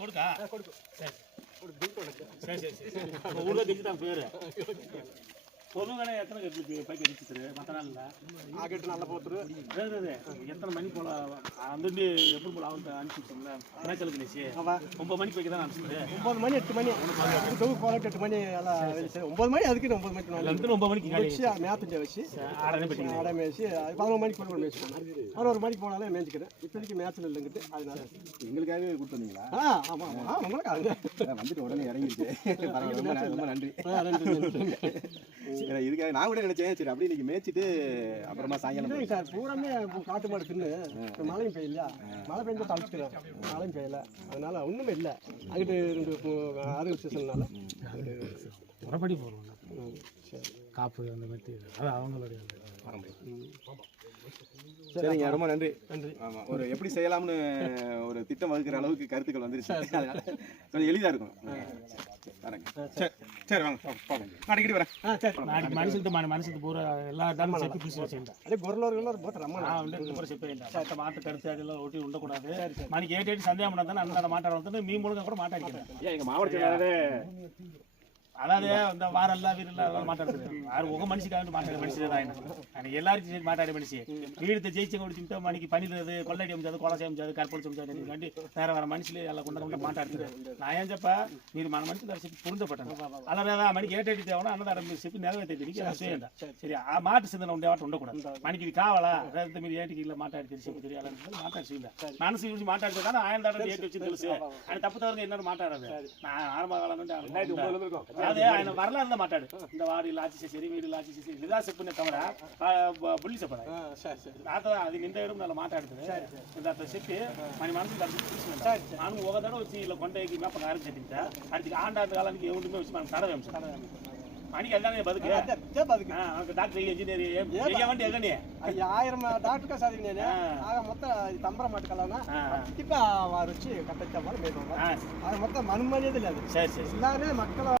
கொடுக்கா சரி சரி சரி சரி ஊரில் தெரிஞ்சுதான் பேர் பொதுவாக எத்தனை கட்டுக்கு பைக் அடிச்சுரு மற்ற நாளில் ஆகிட்டு நல்லா போத்துரு எத்தனை மணி போல் வந்து எப்படி போல் அவங்க அனுப்பிச்சுல மேய்ச்சலுக்கு நிச்சு 9 மணிக்கு பைக்கு தான் அனுப்பிச்சுது 9 மணி 8 மணி போல 8 மணி எல்லாம் 9 மணி அதுக்கு 9 மணிக்கு 9 மணிக்கு வச்சு மேய்ச்சி வச்சு ஆடை மேய்ச்சி 11 மணிக்கு போல மேய்ச்சிக்கணும் 11 மணிக்கு போனாலே மேய்ச்சிக்கிறேன் இப்போதைக்கு மேய்ச்சல் இல்லைங்கிட்டு அதனால எங்களுக்காகவே கூப்பிட்டு வந்தீங்களா ஆமாம் ஆமாம் உங்களுக்காக வந்துட்டு உடனே இறங்கிடுச்சு ரொம்ப நன்றி இதுக்காக நான் கூட நினைச்சேன் சரி அப்படி இன்னைக்கு மேய்ச்சிட்டு அப்புறமா சாயங்காலம் சார் பூராமே காட்டு மாடு தின்னு மழையும் பெய்யலையா மழை பெஞ்சா தளிச்சுக்கிறேன் மழையும் பெய்யல அதனால ஒன்றுமே இல்லை அங்கிட்டு 2 ஆறு சீசன்னால முறைப்படி போடுவோம் சரி காப்பு அந்த மாதிரி அது அவங்களுடைய சரிங்க ரொம்ப நன்றி நன்றி ஆமாம் ஒரு எப்படி செய்யலாம்னு ஒரு திட்டம் வகுக்கிற அளவுக்கு கருத்துக்கள் வந்துருச்சு அதனால கொஞ்சம் எளிதாக இருக்கும் சரி சரி வாங்க அடிக்கடி வரேன் சரி மனுஷத்து பூரா எல்லா இடமும் செப்பி பீஸ் வச்சுருந்தேன் அதே பொருளோர்கள் போட்டு ரொம்ப செப்பே இல்லை மாட்டு கருத்து அதெல்லாம் ஒட்டி உண்டக்கூடாது மணிக்கு 8 சந்தேகம் பண்ணாதானே அந்த மாட்டாட வந்து மீன் முழுக்க கூட மாட்டாடிக்கிறேன் எங்கள் மாவட்டத்தில் அதாவது இந்த வாரெல்லாம் வீரெல்லாம் மாட்டாடுறது யாரும் உங்க மனுஷிக்காக மாட்டாடு மனுஷன் எல்லாருக்கும் மாட்டாடு மனுஷி வீடு ஜெயிச்சு கொடுத்துட்டு மணிக்கு பணிடுறது கொள்ளடி அமைச்சது கொலை செய்ய முடியாது கற்பொழி அமைச்சது கண்டி வேற மனுஷில எல்லாம் கொண்டு மாட்டாடுறது நான் ஏஞ்சப்பா நீர் மனுஷன் சிப்பி புரிஞ்சப்பட்டேன் அதான் மணிக்கு 8 தேவைன்னா அன்னதாரம் சிப்பி நிறைவேற்றி செய்யண்டா சரி மாட்டு சிந்தனை உண்டாட்டு உண்டக்கூடாது மணிக்கு இது காவலா அதாவது மீது 8 கிலோ மாட்டாடு சிப்பி தெரியாது மாட்டாடு செய்யல மனசு யூஸ் மாட்டாடுறதுக்கான 1000 ஏற்றி வச்சு தெரியுது அது தப்பு தவிர என்ன மாட்டாடுறது நான் ஆரம்ப காலம் அதே ఆయన வரலாறு மாட்டாடு இந்த வாடி லாச்சி சரி வீடு லாச்சி சரி இதா செப்புனே தவிர புள்ளி செப்படா அதான் அது இந்த இடம் நல்ல மாட்டாடுது இந்த செப்பி மணி மனசுக்கு நான் ఒక தடவை வச்சு இல்லை கொண்டைக்கு மேப்ப ஆரம்பிச்சிட்டா அடுத்து ஆண்டாண்டு காலத்துக்கு எவ்வளவுமே வச்சு நான் தடவை மணிக்கு எல்லாமே பதுக்கு டாக்டர் இன்ஜினியர் ஏன் எங்கனே 1000 டாக்டர் சாதிங்க மொத்தம் தம்பர மாட்டுக்கலாம்னா இப்போ வாரு வச்சு கட்டச்சா மேற்கொள்ள அது மொத்தம் மனுமணியது இல்லை அது சரி சரி எல்லாருமே மக்களை